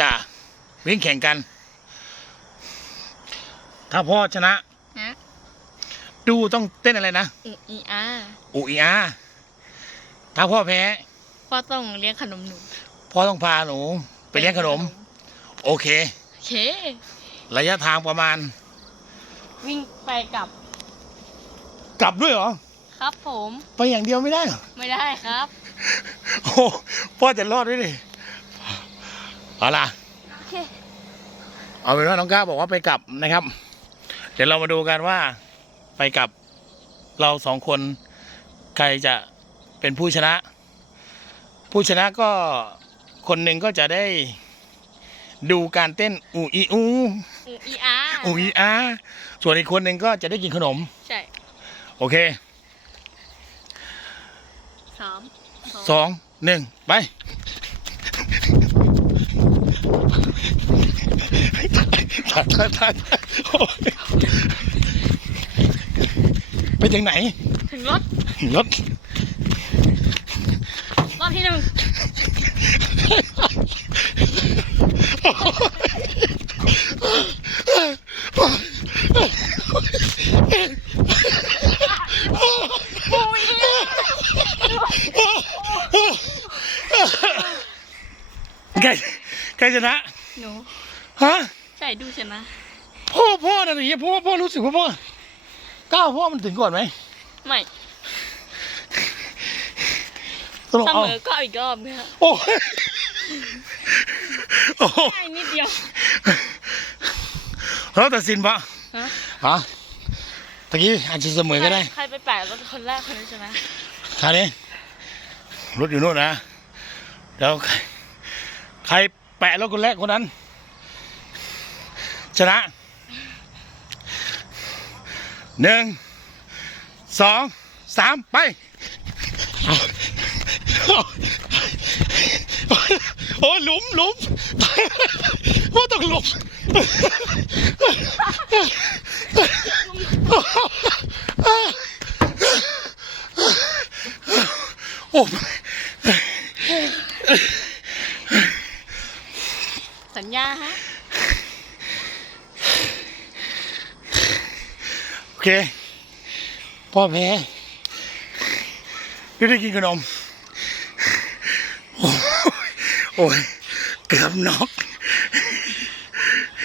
จะวิ่งแข่งกัน ถ้าพ่อชนะฮะดูต้องเต้นอะไรนะอุอีอาอุอีอาถ้าพ่อแพ้ พ่อต้องเลี้ยงขนมหนูพ่อต้องพาหนู ไปเลี้ยงขนม โอเค โอเค ระยะทางประมาณ วิ่งไปกลับกลับด้วยเหรอ ครับผม ไปอย่างเดียวไม่ได้เหรอไม่ได้ครับ โอ้พ่อจะรอดด้วยดิ เอาล่ะโอเคเอาเป็นว่าน้องก้าวบอกว่าไปกลับนะครับ เดี๋ยวเรามาดูกันว่าไปกลับเราสองคนใครจะเป็นผู้ชนะ ผู้ชนะก็คนหนึ่งก็จะได้ดูการเต้นอูอีอูอุอีอาอูอีอาส่วนอีกคนหนึ่งก็จะได้กินขนม ใช่ โอเคสามสองหนึ่งไป ตัดตัดตัดโอ้ยไปถึงไหน ถึงรถ รถ รอบที่หนึ่งใครใครชนะ หนู ฮะ ใช่ดูชนะ พ่อพ่อนะสิพ่อพ่อรู้สึกว่าพ่อก้าวพ่อมันถึงก่อนไหมไม่ตลกเสเอามอก็อีกรอบนะโอ้ยโอ้ใช่นิดเดียวเราตัดสินปะฮะ ฮะตะกี้อาจจะเสมอก็ได้ใครไปแปะรถคนแรกคนนั้นชนะคราวนี้รถอยู่นู่นนะเดี๋ยวใครใครแปะรถคนแรกคนนั้น ชนะหนึ่งสองสามไปเอาเอาโอ้ยหลุมหลุมว่าต้องหลุมโอ้สัญญาฮะ โอ เค พ่อแพ้ไม่ได้กินขนม โอ้ยโอ้ยเกือบน็อก